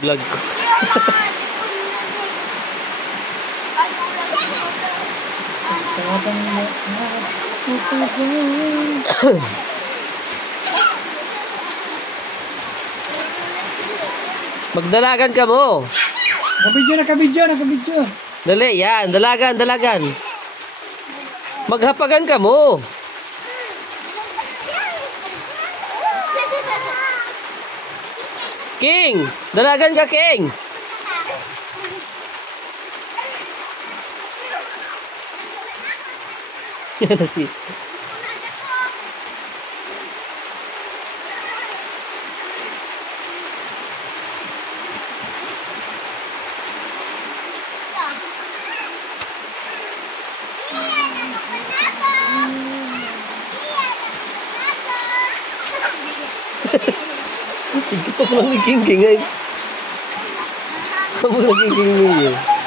Vlog ko. Magdalagan ka mo. Nakabidyo. Dali, yan. Dalagan. Maghapagan ka mo. King! Dalagan ka, King! Yan na si... Itutok lang ni King King ay. Kamu naging King King